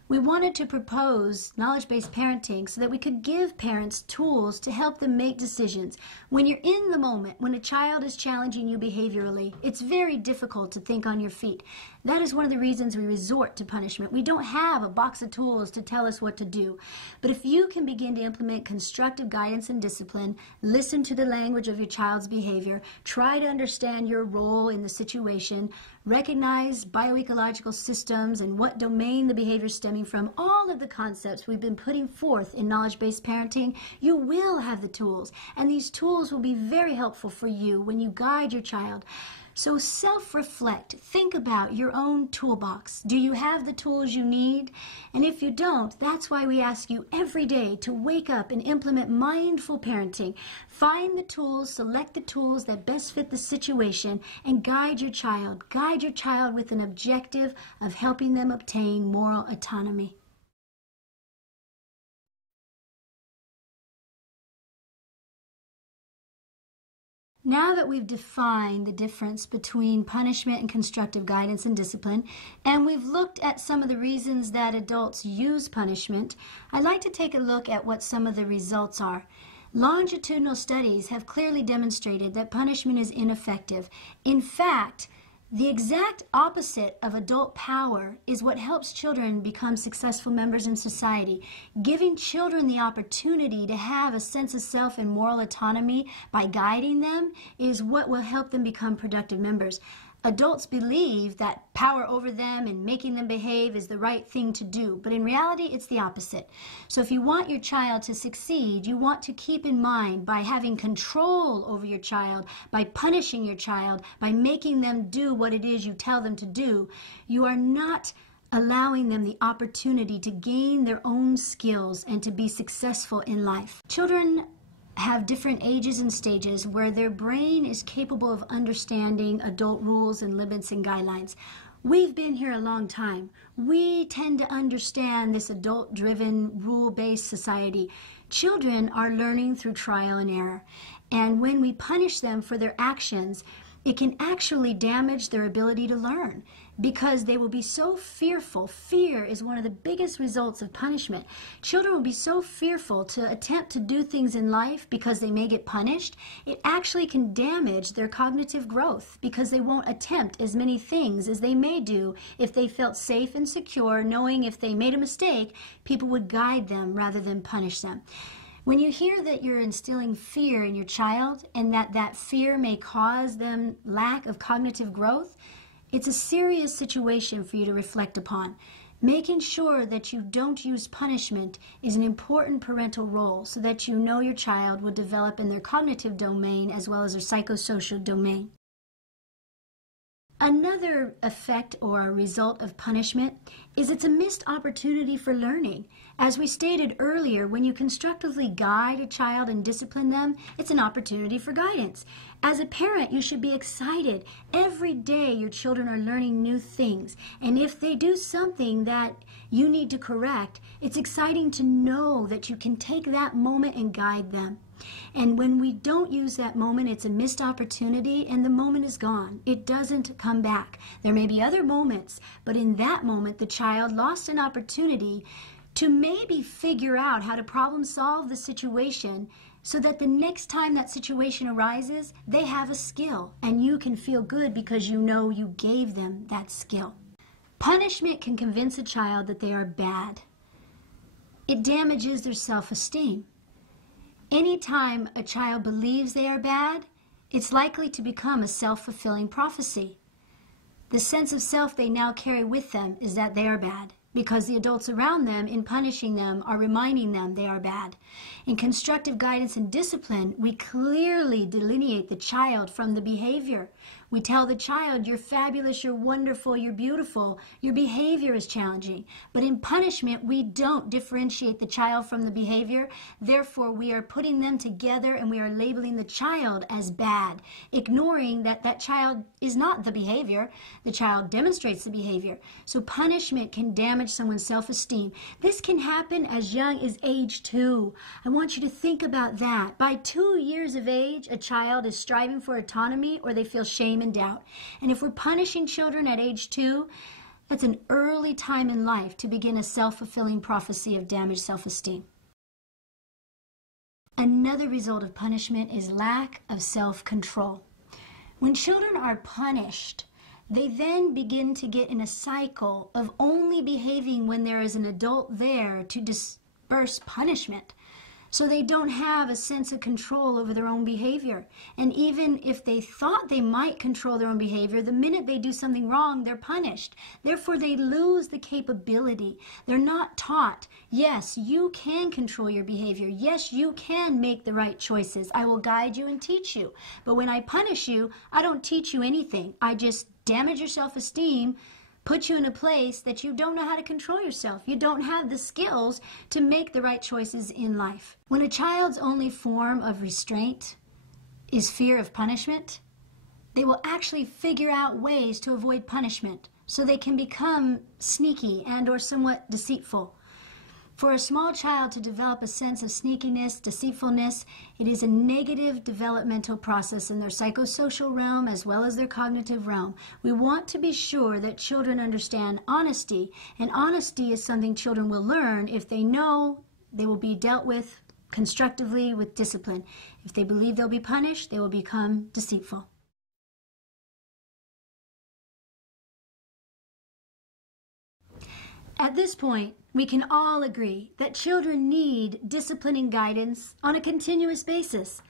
We wanted to propose knowledge-based parenting so that we could give parents tools to help them make decisions. When you're in the moment, when a child is challenging you behaviorally, it's very difficult to think on your feet. That is one of the reasons we resort to punishment. We don't have a box of tools to tell us what to do. But if you can begin to implement constructive guidance and discipline, listen to the language of your child's behavior, try to understand your role in the situation, recognize bioecological systems and what domain the behavior is stemming from, all of the concepts we've been putting forth in knowledge-based parenting, you will have the tools. And these tools will be very helpful for you when you guide your child. So self-reflect. Think about your own toolbox. Do you have the tools you need? And if you don't, that's why we ask you every day to wake up and implement mindful parenting. Find the tools, select the tools that best fit the situation, and guide your child. Guide your child with an objective of helping them obtain moral autonomy. Now that we've defined the difference between punishment and constructive guidance and discipline, and we've looked at some of the reasons that adults use punishment, I'd like to take a look at what some of the results are. Longitudinal studies have clearly demonstrated that punishment is ineffective. In fact, The exact opposite of adult power is what helps children become successful members in society. Giving children the opportunity to have a sense of self and moral autonomy by guiding them is what will help them become productive members. Adults believe that power over them and making them behave is the right thing to do, but in reality, it's the opposite. So if you want your child to succeed, you want to keep in mind by having control over your child, by punishing your child, by making them do what it is you tell them to do, you are not allowing them the opportunity to gain their own skills and to be successful in life. Children have different ages and stages where their brain is capable of understanding adult rules and limits and guidelines. We've been here a long time. We tend to understand this adult-driven, rule-based society. Children are learning through trial and error. And when we punish them for their actions, it can actually damage their ability to learn because they will be so fearful. Fear is one of the biggest results of punishment. Children will be so fearful to attempt to do things in life because they may get punished. It actually can damage their cognitive growth because they won't attempt as many things as they may do if they felt safe and secure, knowing if they made a mistake, people would guide them rather than punish them. When you hear that you're instilling fear in your child and that fear may cause them lack of cognitive growth, it's a serious situation for you to reflect upon. Making sure that you don't use punishment is an important parental role so that you know your child will develop in their cognitive domain as well as their psychosocial domain. Another effect or a result of punishment is it's a missed opportunity for learning. As we stated earlier, when you constructively guide a child and discipline them, it's an opportunity for guidance. As a parent, you should be excited. Every day your children are learning new things. And if they do something that you need to correct, it's exciting to know that you can take that moment and guide them. And when we don't use that moment, it's a missed opportunity and the moment is gone. It doesn't come back. There may be other moments, but in that moment, the child lost an opportunity to maybe figure out how to problem solve the situation so that the next time that situation arises, they have a skill and you can feel good because you know you gave them that skill. Punishment can convince a child that they are bad. It damages their self-esteem. Anytime a child believes they are bad, it's likely to become a self-fulfilling prophecy. The sense of self they now carry with them is that they are bad, because the adults around them, in punishing them, are reminding them they are bad. In constructive guidance and discipline, we clearly delineate the child from the behavior. We tell the child, you're fabulous, you're wonderful, you're beautiful, your behavior is challenging. But in punishment, we don't differentiate the child from the behavior. Therefore, we are putting them together and we are labeling the child as bad, ignoring that that child is not the behavior. The child demonstrates the behavior. So punishment can damage someone's self-esteem. This can happen as young as age 2. I want you to think about that. By 2 years of age, a child is striving for autonomy or they feel shame and doubt. And if we're punishing children at age 2, that's an early time in life to begin a self-fulfilling prophecy of damaged self-esteem. Another result of punishment is lack of self-control. When children are punished, they then begin to get in a cycle of only behaving when there is an adult there to disperse punishment. So they don't have a sense of control over their own behavior. And even if they thought they might control their own behavior, the minute they do something wrong, they're punished. Therefore, they lose the capability. They're not taught, yes, you can control your behavior. Yes, you can make the right choices. I will guide you and teach you. But when I punish you, I don't teach you anything. I just damage your self-esteem, put you in a place that you don't know how to control yourself. You don't have the skills to make the right choices in life. When a child's only form of restraint is fear of punishment, they will actually figure out ways to avoid punishment so they can become sneaky and or somewhat deceitful. For a small child to develop a sense of sneakiness, deceitfulness, it is a negative developmental process in their psychosocial realm as well as their cognitive realm. We want to be sure that children understand honesty, and honesty is something children will learn if they know they will be dealt with constructively with discipline. If they believe they'll be punished, they will become deceitful. At this point, we can all agree that children need discipline and guidance on a continuous basis,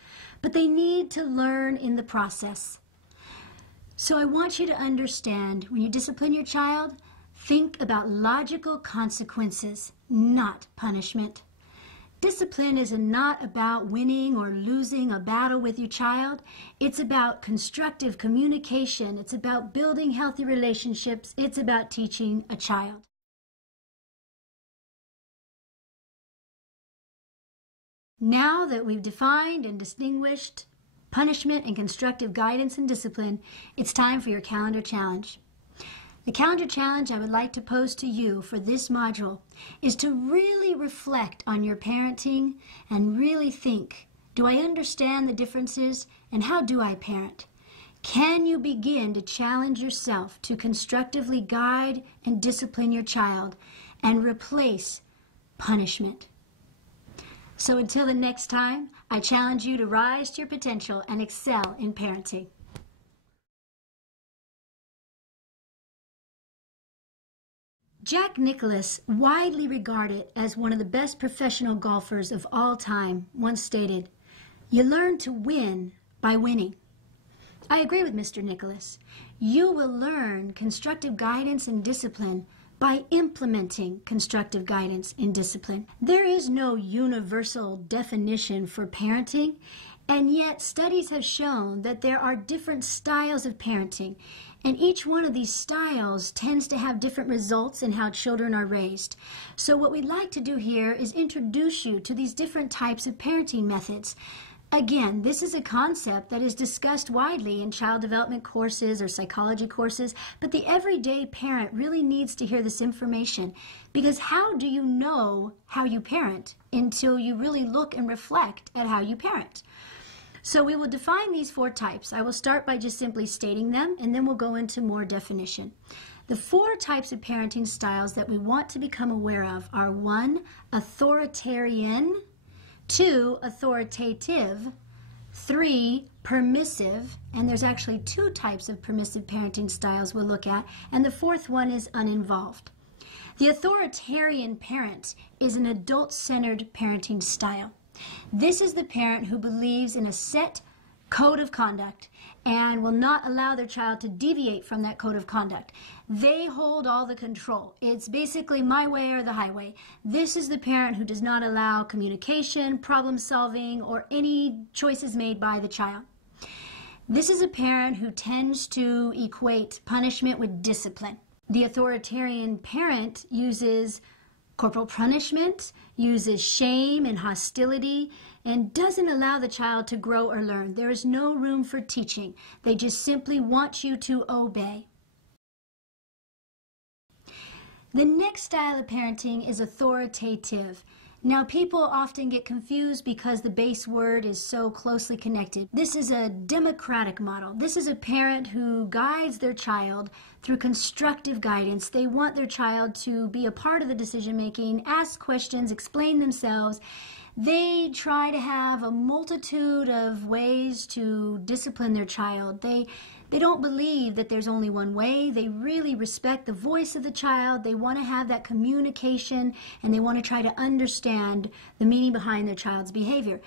but they need to learn in the process. So I want you to understand, when you discipline your child, think about logical consequences, not punishment. Discipline is not about winning or losing a battle with your child. It's about constructive communication. It's about building healthy relationships. It's about teaching a child. Now that we've defined and distinguished punishment and constructive guidance and discipline, it's time for your calendar challenge. The calendar challenge I would like to pose to you for this module is to really reflect on your parenting and really think, do I understand the differences and how do I parent? Can you begin to challenge yourself to constructively guide and discipline your child and replace punishment? So until the next time, I challenge you to rise to your potential and excel in parenting. Jack Nicklaus, widely regarded as one of the best professional golfers of all time, once stated, "You learn to win by winning." I agree with Mr. Nicklaus. You will learn constructive guidance and discipline by implementing constructive guidance and discipline. There is no universal definition for parenting, and yet studies have shown that there are different styles of parenting, and each one of these styles tends to have different results in how children are raised. So what we'd like to do here is introduce you to these different types of parenting methods. Again, this is a concept that is discussed widely in child development courses or psychology courses, but the everyday parent really needs to hear this information, because how do you know how you parent until you really look and reflect at how you parent? So we will define these 4 types. I will start by just simply stating them, and then we'll go into more definition. The 4 types of parenting styles that we want to become aware of are 1, authoritarian, 2, authoritative, 3, permissive, and there's actually 2 types of permissive parenting styles we'll look at, and the 4th one is uninvolved. The authoritarian parent is an adult-centered parenting style. This is the parent who believes in a set code of conduct and will not allow their child to deviate from that code of conduct. They hold all the control. It's basically my way or the highway. This is the parent who does not allow communication, problem solving, or any choices made by the child. This is a parent who tends to equate punishment with discipline. The authoritarian parent uses corporal punishment, uses shame and hostility, and doesn't allow the child to grow or learn. There is no room for teaching. They just simply want you to obey. The next style of parenting is authoritative. Now, people often get confused because the base word is so closely connected. This is a democratic model. This is a parent who guides their child through constructive guidance. They want their child to be a part of the decision-making, ask questions, explain themselves. They try to have a multitude of ways to discipline their child. They don't believe that there's only one way. They really respect the voice of the child. They want to have that communication, and they want to try to understand the meaning behind their child's behavior.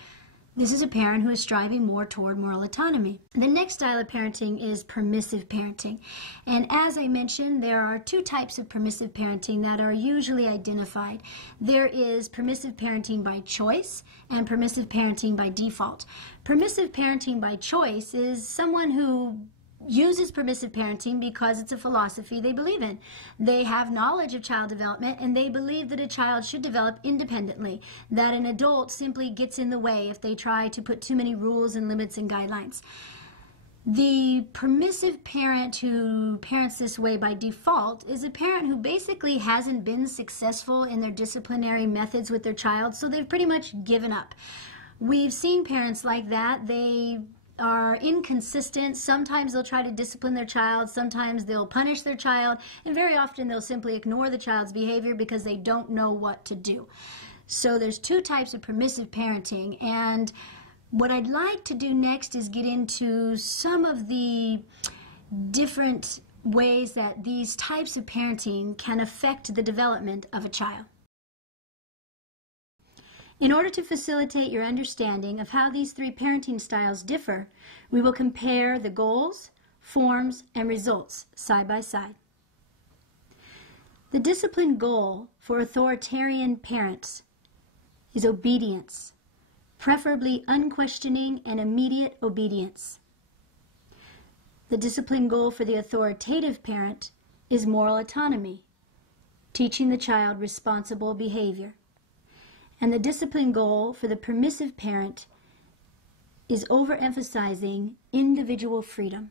This is a parent who is striving more toward moral autonomy. The next style of parenting is permissive parenting. And as I mentioned, there are 2 types of permissive parenting that are usually identified. There is permissive parenting by choice and permissive parenting by default. Permissive parenting by choice is someone who uses permissive parenting because it's a philosophy they believe in. They have knowledge of child development, and they believe that a child should develop independently, that an adult simply gets in the way if they try to put too many rules and limits and guidelines. The permissive parent who parents this way by default is a parent who basically hasn't been successful in their disciplinary methods with their child, so they've pretty much given up. We've seen parents like that. They are inconsistent. Sometimes they'll try to discipline their child, sometimes they'll punish their child, and very often they'll simply ignore the child's behavior because they don't know what to do. So there's 2 types of permissive parenting, and what I'd like to do next is get into some of the different ways that these types of parenting can affect the development of a child. In order to facilitate your understanding of how these three parenting styles differ, we will compare the goals, forms, and results side by side. The discipline goal for authoritarian parents is obedience, preferably unquestioning and immediate obedience. The discipline goal for the authoritative parent is moral autonomy, teaching the child responsible behavior. And the discipline goal for the permissive parent is overemphasizing individual freedom.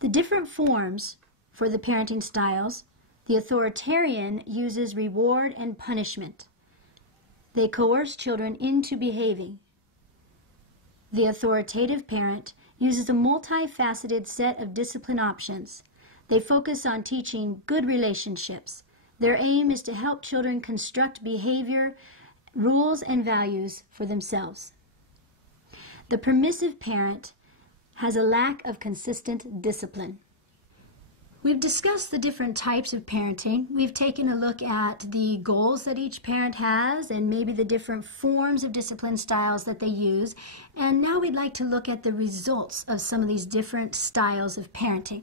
The different forms for the parenting styles: the authoritarian uses reward and punishment. They coerce children into behaving. The authoritative parent uses a multifaceted set of discipline options. They focus on teaching good relationships. Their aim is to help children construct behavior, rules, and values for themselves. The permissive parent has a lack of consistent discipline. We've discussed the different types of parenting. We've taken a look at the goals that each parent has and maybe the different forms of discipline styles that they use. And now we'd like to look at the results of some of these different styles of parenting.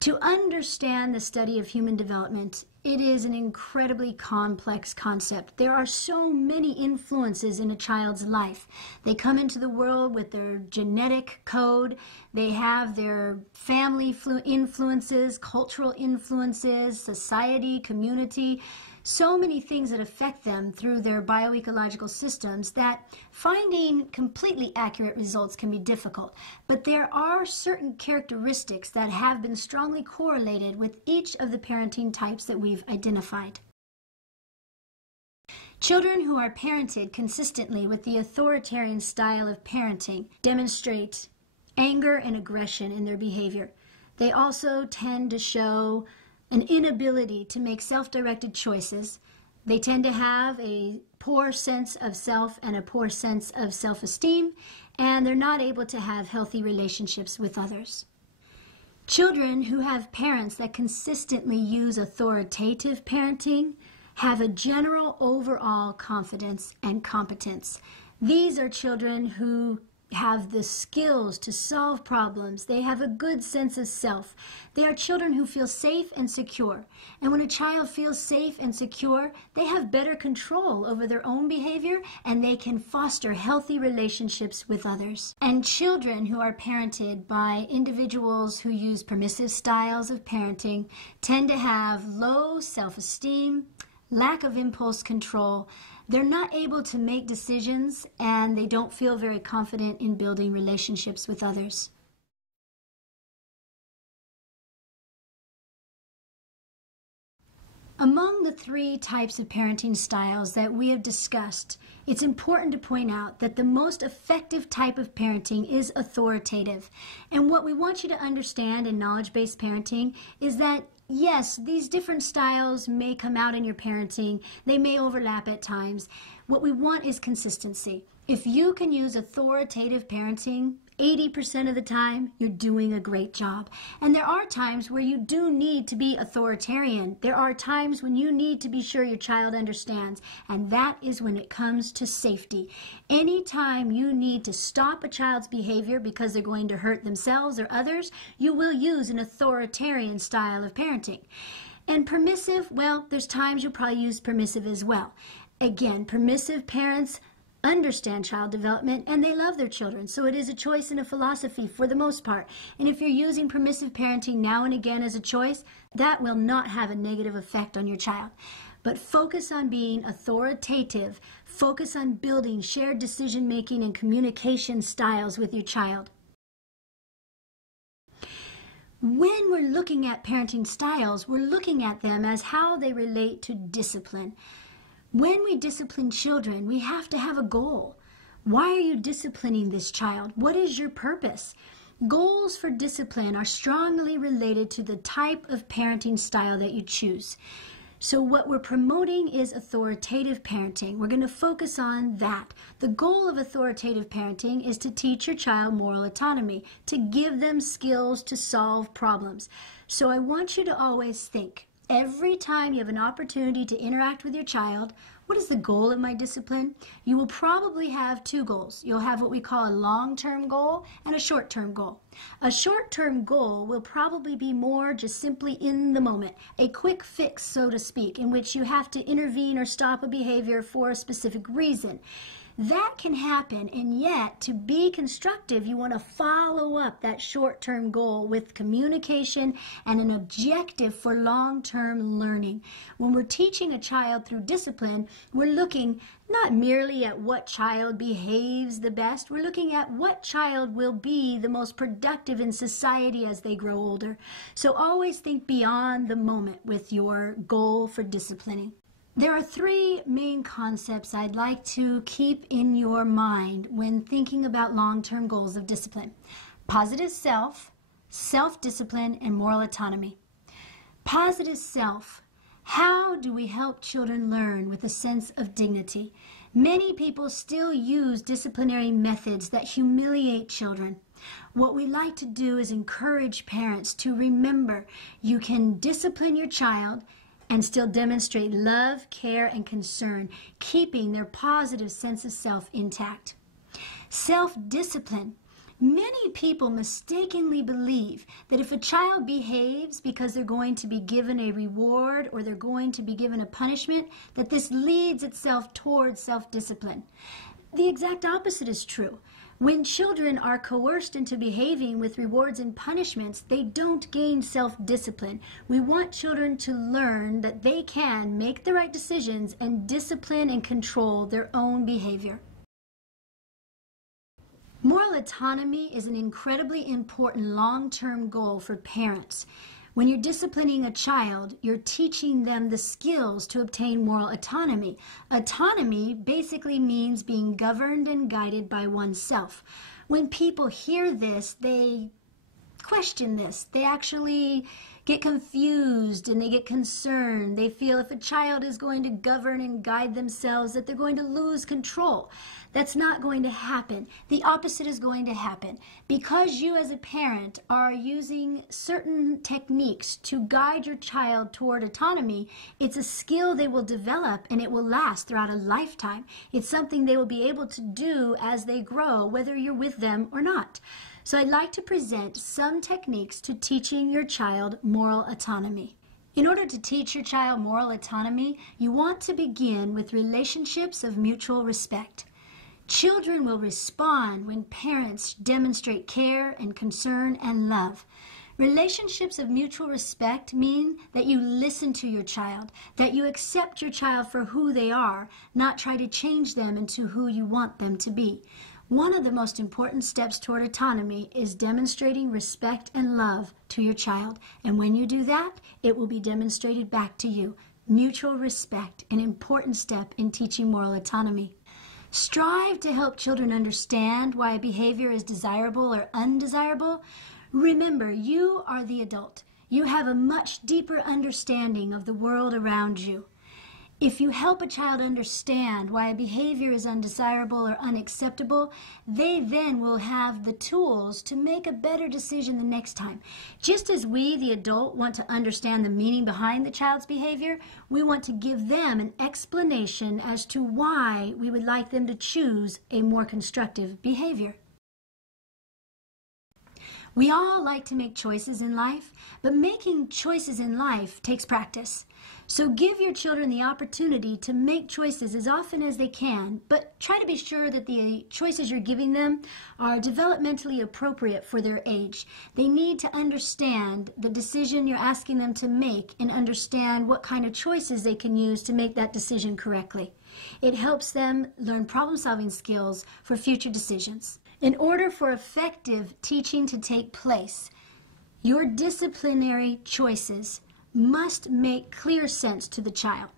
To understand the study of human development, it is an incredibly complex concept. There are so many influences in a child's life. They come into the world with their genetic code. They have their family influences, cultural influences, society, community, so many things that affect them through their bioecological systems that finding completely accurate results can be difficult. But there are certain characteristics that have been strongly correlated with each of the parenting types that we've identified. Children who are parented consistently with the authoritarian style of parenting demonstrate anger and aggression in their behavior. They also tend to show an inability to make self-directed choices. They tend to have a poor sense of self and a poor sense of self-esteem, and they're not able to have healthy relationships with others. Children who have parents that consistently use authoritative parenting have a general overall confidence and competence. These are children who have the skills to solve problems. They have a good sense of self. They are children who feel safe and secure. And when a child feels safe and secure, they have better control over their own behavior and they can foster healthy relationships with others. And children who are parented by individuals who use permissive styles of parenting tend to have low self-esteem, lack of impulse control. They're not able to make decisions and they don't feel very confident in building relationships with others. Among the three types of parenting styles that we have discussed, it's important to point out that the most effective type of parenting is authoritative. And what we want you to understand in knowledge-based parenting is that yes, these different styles may come out in your parenting. They may overlap at times. What we want is consistency. If you can use authoritative parenting 80% of the time, you're doing a great job. And there are times where you do need to be authoritarian. There are times when you need to be sure your child understands. And that is when it comes to safety. Anytime you need to stop a child's behavior because they're going to hurt themselves or others, you will use an authoritarian style of parenting. And permissive, well, there's times you'll probably use permissive as well. Again, permissive parents understand child development and they love their children. So it is a choice and a philosophy for the most part. And if you're using permissive parenting now and again as a choice, that will not have a negative effect on your child. But focus on being authoritative. Focus on building shared decision-making and communication styles with your child. When we're looking at parenting styles, we're looking at them as how they relate to discipline. When we discipline children, we have to have a goal. Why are you disciplining this child? What is your purpose? Goals for discipline are strongly related to the type of parenting style that you choose. So what we're promoting is authoritative parenting. We're going to focus on that. The goal of authoritative parenting is to teach your child moral autonomy, to give them skills to solve problems. So I want you to always think, every time you have an opportunity to interact with your child, what is the goal of my discipline? You will probably have two goals. You'll have what we call a long-term goal and a short-term goal. A short-term goal will probably be more just simply in the moment, a quick fix, so to speak, in which you have to intervene or stop a behavior for a specific reason. That can happen, and yet to be constructive, you want to follow up that short-term goal with communication and an objective for long-term learning. When we're teaching a child through discipline, we're looking not merely at what child behaves the best, we're looking at what child will be the most productive in society as they grow older. So always think beyond the moment with your goal for disciplining. There are three main concepts I'd like to keep in your mind when thinking about long-term goals of discipline: positive self, self-discipline, and moral autonomy. Positive self. How do we help children learn with a sense of dignity? Many people still use disciplinary methods that humiliate children. What we like to do is encourage parents to remember you can discipline your child and still demonstrate love, care, and concern, keeping their positive sense of self intact. Self-discipline. Many people mistakenly believe that if a child behaves because they're going to be given a reward or they're going to be given a punishment, that this leads itself towards self-discipline. The exact opposite is true. When children are coerced into behaving with rewards and punishments, they don't gain self-discipline. We want children to learn that they can make the right decisions and discipline and control their own behavior. Moral autonomy is an incredibly important long-term goal for parents. When you're disciplining a child, you're teaching them the skills to obtain moral autonomy. Autonomy basically means being governed and guided by oneself. When people hear this, they question this. They actually get confused and they get concerned. They feel if a child is going to govern and guide themselves, that they're going to lose control. That's not going to happen. The opposite is going to happen. Because you as a parent are using certain techniques to guide your child toward autonomy, it's a skill they will develop and it will last throughout a lifetime. It's something they will be able to do as they grow, whether you're with them or not. So I'd like to present some techniques to teaching your child moral autonomy. In order to teach your child moral autonomy, you want to begin with relationships of mutual respect. Children will respond when parents demonstrate care and concern and love. Relationships of mutual respect mean that you listen to your child, that you accept your child for who they are, not try to change them into who you want them to be. One of the most important steps toward autonomy is demonstrating respect and love to your child. And when you do that, it will be demonstrated back to you. Mutual respect, an important step in teaching moral autonomy. Strive to help children understand why a behavior is desirable or undesirable. Remember, you are the adult. You have a much deeper understanding of the world around you. If you help a child understand why a behavior is undesirable or unacceptable, they then will have the tools to make a better decision the next time. Just as we, the adult, want to understand the meaning behind the child's behavior, we want to give them an explanation as to why we would like them to choose a more constructive behavior. We all like to make choices in life, but making choices in life takes practice. So give your children the opportunity to make choices as often as they can, but try to be sure that the choices you're giving them are developmentally appropriate for their age. They need to understand the decision you're asking them to make and understand what kind of choices they can use to make that decision correctly. It helps them learn problem-solving skills for future decisions. In order for effective teaching to take place, your disciplinary choices must make clear sense to the child.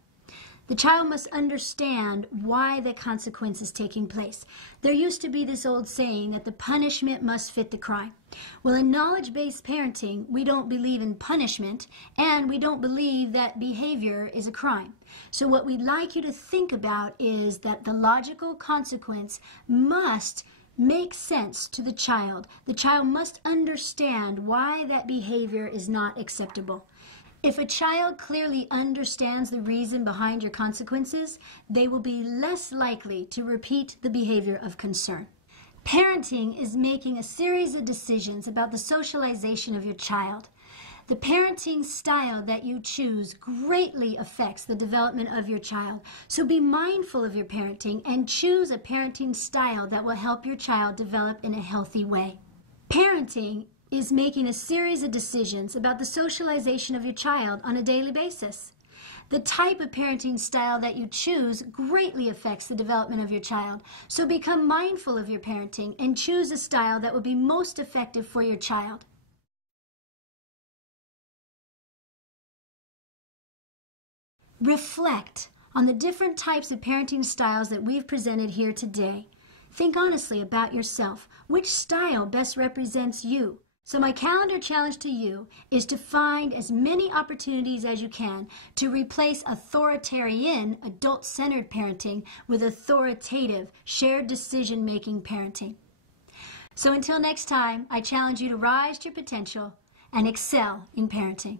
The child must understand why the consequence is taking place. There used to be this old saying that the punishment must fit the crime. Well, in knowledge-based parenting, we don't believe in punishment, and we don't believe that behavior is a crime. So what we'd like you to think about is that the logical consequence must make sense to the child. The child must understand why that behavior is not acceptable. If a child clearly understands the reason behind your consequences, they will be less likely to repeat the behavior of concern. Parenting is making a series of decisions about the socialization of your child. The parenting style that you choose greatly affects the development of your child. So be mindful of your parenting and choose a parenting style that will help your child develop in a healthy way. Parenting is making a series of decisions about the socialization of your child on a daily basis. The type of parenting style that you choose greatly affects the development of your child. So become mindful of your parenting and choose a style that will be most effective for your child. Reflect on the different types of parenting styles that we've presented here today. Think honestly about yourself. Which style best represents you? So my calendar challenge to you is to find as many opportunities as you can to replace authoritarian, adult-centered parenting with authoritative, shared decision-making parenting. So until next time, I challenge you to rise to your potential and excel in parenting.